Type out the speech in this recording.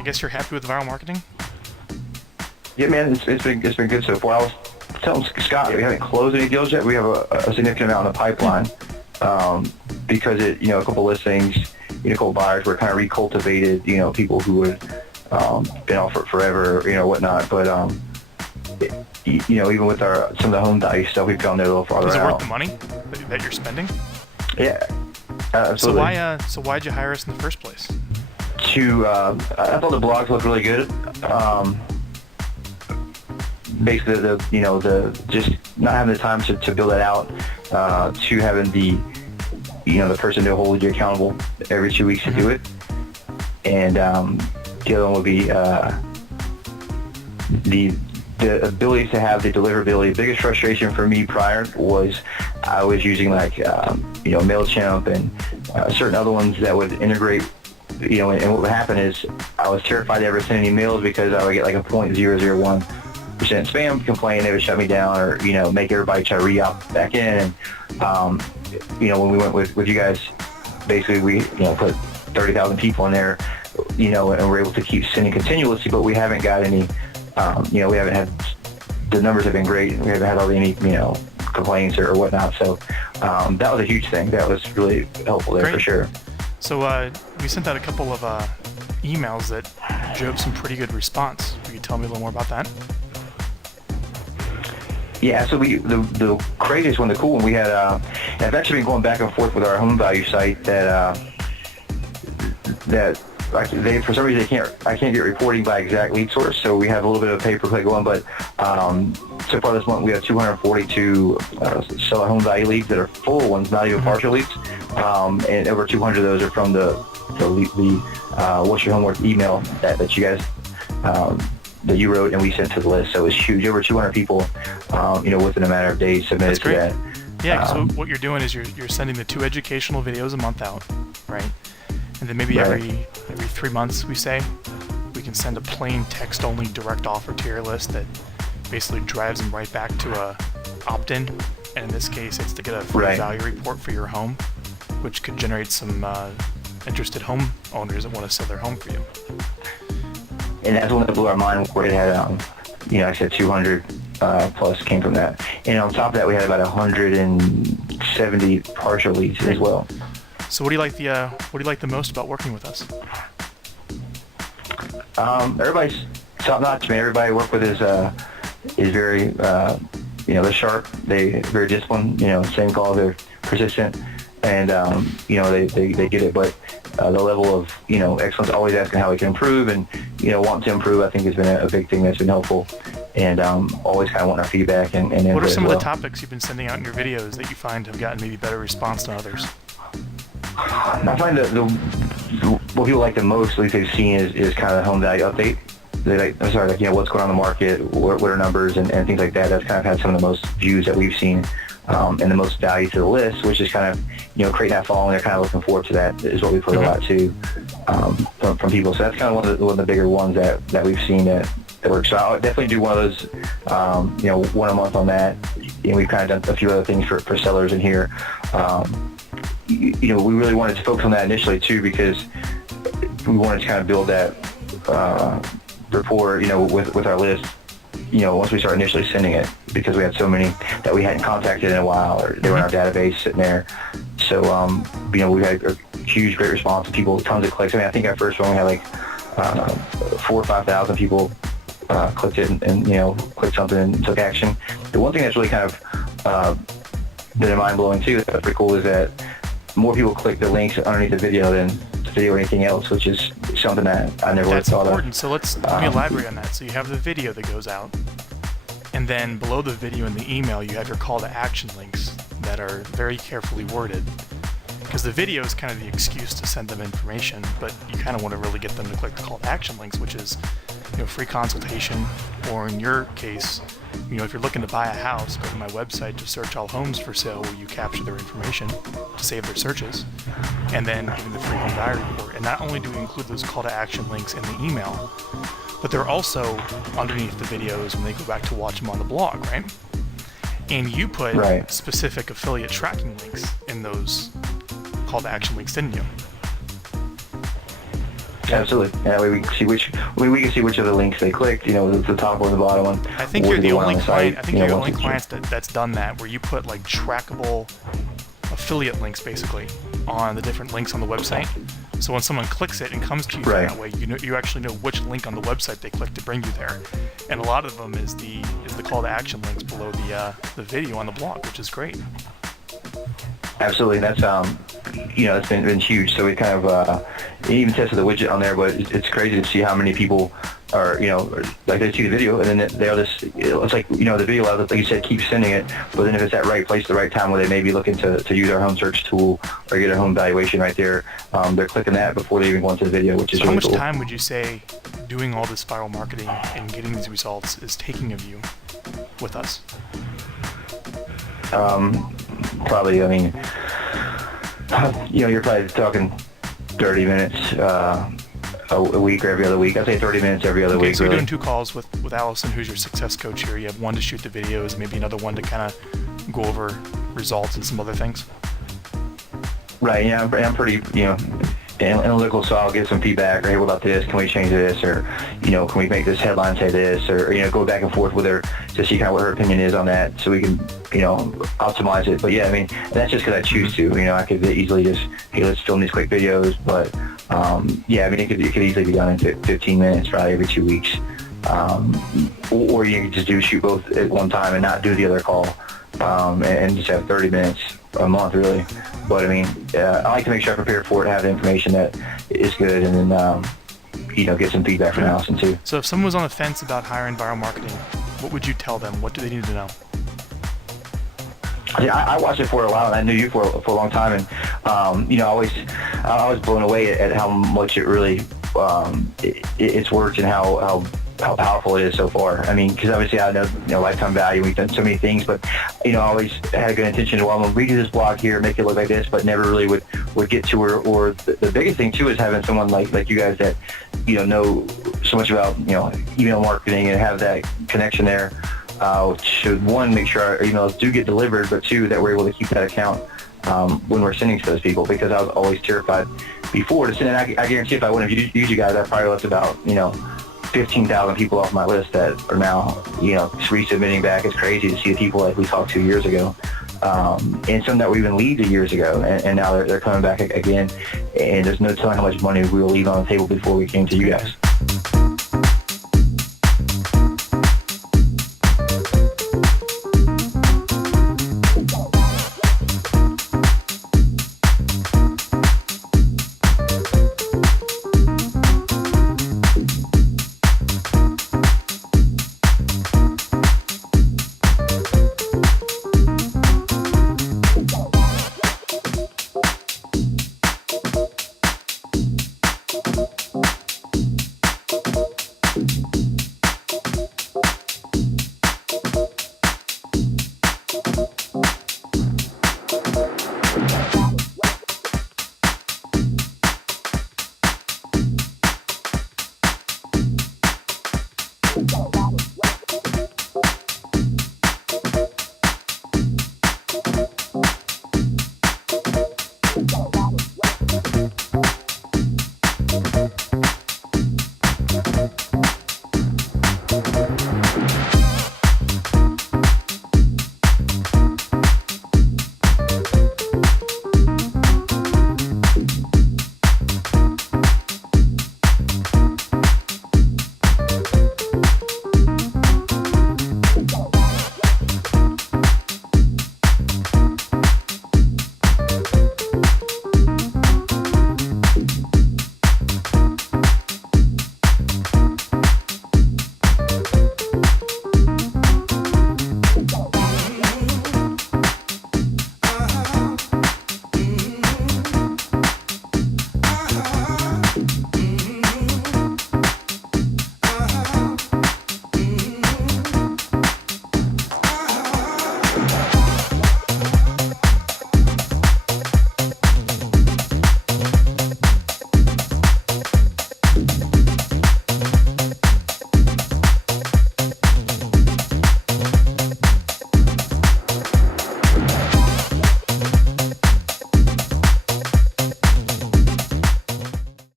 I guess you're happy with Vyral Marketing? Yeah, man, it's been good so far. I was telling Scott we haven't closed any deals yet. We have a significant amount in the pipeline because a couple listings, a couple buyers were kind of recultivated, people who had been off for forever, whatnot. But even with some of the home value stuff, we've gone there a little farther out. Is it worth the money that you're spending? Yeah, absolutely. So why'd you hire us in the first place? I thought the blogs looked really good. Basically, the just not having the time to build that out, to having the person to hold you accountable every 2 weeks to do it, and the other one would be the ability to have the deliverability. The biggest frustration for me prior was I was using MailChimp and certain other ones that would integrate. And what would happen is I was terrified to ever send any mails because I would get like a 0.001% spam complaint. They would shut me down or make everybody try to re-opt back in. And when we went with you guys, basically we put 30,000 people in there, and we're able to keep sending continuously. But we haven't got any. We haven't had, the numbers have been great. We haven't had any complaints or whatnot. So that was a huge thing. That was really helpful there. Great. For sure. So we sent out a couple of emails that drove some pretty good response. Will you tell me a little more about that? Yeah, so the craziest one, the cool one, we had, I've actually been going back and forth with our home value site that they, for some reason, I can't get reporting by exact lead source, so we have a little bit of pay-per-click going, but so far this month we have 242 home value leads that are full ones, not even partial leads, and over 200 of those are from the What's Your Homework email that you guys that you wrote and we sent to the list. So it was huge. Over 200 people, within a matter of days submitted to that. Yeah, so what you're doing is you're sending the 2 educational videos a month out, right? And then maybe every 3 months, we can send a plain text-only direct offer to your list that basically drives them right back to a opt-in. And in this case, it's to get a free value report for your home, which could generate some interested home owners that want to sell their home for you. And that's one that blew our mind, where it had, I said 200 plus came from that. And on top of that, we had about 170 partial leads as well. So what do you like the most about working with us? Everybody's top notch, man. Everybody I work with is very, they're sharp. They're very disciplined. Same call. They're persistent, and they get it. But the level of excellence, always asking how we can improve, and wanting to improve, I think has been a big thing that's been helpful. And always kind of wanting our feedback and what are some of the topics you've been sending out in your videos that you find have gotten maybe better response than others? I find that what people like the most, at least they've seen, is kind of the home value update. What's going on in the market, what are numbers, and things like that. That's kind of had some of the most views that we've seen, and the most value to the list, which is kind of creating that following. They're kind of looking forward to that, is what we put a lot to from people. So that's kind of one of the bigger ones that we've seen that works. So I'll definitely do one of those, one a month on that. We've kind of done a few other things for sellers in here. We really wanted to focus on that initially too, because we wanted to kind of build that rapport, with our list, once we start initially sending it, because we had so many that we hadn't contacted in a while, or they were in our database sitting there. So, we had a huge, great response. People, tons of clicks. I think our first one we had like 4,000 or 5,000 people clicked it and clicked something and took action. The one thing that's really kind of been mind-blowing too, that's pretty cool, is that more people click the links underneath the video than the video or anything else, which is something that I never would have thought of. That's important. So let me elaborate on that. So you have the video that goes out, and then below the video in the email, you have your call to action links that are very carefully worded. Because the video is kind of the excuse to send them information, but you kind of want to really get them to click the call to action links, which is free consultation, or in your case, if you're looking to buy a house, go to my website to search all homes for sale, where you capture their information to save their searches, and then giving the free home value report. And not only do we include those call to action links in the email, but they're also underneath the videos when they go back to watch them on the blog, right? And you put specific affiliate tracking links in those call to action links, didn't you? Absolutely. And that way we can see which of the links they clicked. The top one, the bottom one. I think you're the only client. I think you're the only client that's done that, where you put like trackable affiliate links basically on the different links on the website. So when someone clicks it and comes to you Right. that way, you actually know which link on the website they click to bring you there. And a lot of them is the call to action links below the video on the blog, which is great. Absolutely. That's it's been huge. So we kind of it even tested the widget on there, but it's crazy to see how many people are like they see the video and then they'll just, it's like the video, like you said, keep sending it, but then if it's at right place, the right time where they may be looking to use our home search tool or get a home valuation right there, they're clicking that before they even go into the video, which is So how really much cool. time would you say doing all this viral marketing and getting these results is taking of you with us? Probably, you're probably talking 30 minutes a week or every other week. I'd say 30 minutes every other week. So you're really. doing 2 calls with Allison, who's your success coach here. You have one to shoot the videos, maybe another one to kind of go over results and some other things. Right, yeah, I'm pretty, analytical, so I'll get some feedback, or hey, what about this? Can we change this? Or, can we make this headline say this? Or, go back and forth with her to see kind of what her opinion is on that so we can, optimize it. But yeah, that's just because I choose to. I could easily just, hey, let's film these quick videos. But, it could easily be done in 15 minutes, probably every 2 weeks. Or you can just shoot both at one time and not do the other call, and just have 30 minutes a month, really. But I like to make sure I prepare for it, have the information that is good, and then get some feedback from Allison too. So if someone was on the fence about hiring viral marketing, what would you tell them? What do they need to know? I watched it for a while, and I knew you for a long time, and I was blown away at how much it really it's worked and how powerful it is so far. Because obviously I know lifetime value. We've done so many things, but I always had a good intention. Well, I'm gonna redo this blog here, make it look like this, but never really would get to her. Or the biggest thing too is having someone like you guys that know so much about email marketing and have that connection there. Should one, make sure our emails do get delivered, but two, that we're able to keep that account when we're sending to those people, because I was always terrified before to send. And I guarantee if I wouldn't have used you guys, I probably left about 15,000 people off my list that are now resubmitting back. It's crazy to see the people like we talked to years ago, and some that we even leaved years ago, and now they're coming back again. And there's no telling how much money we will leave on the table before we came to you guys.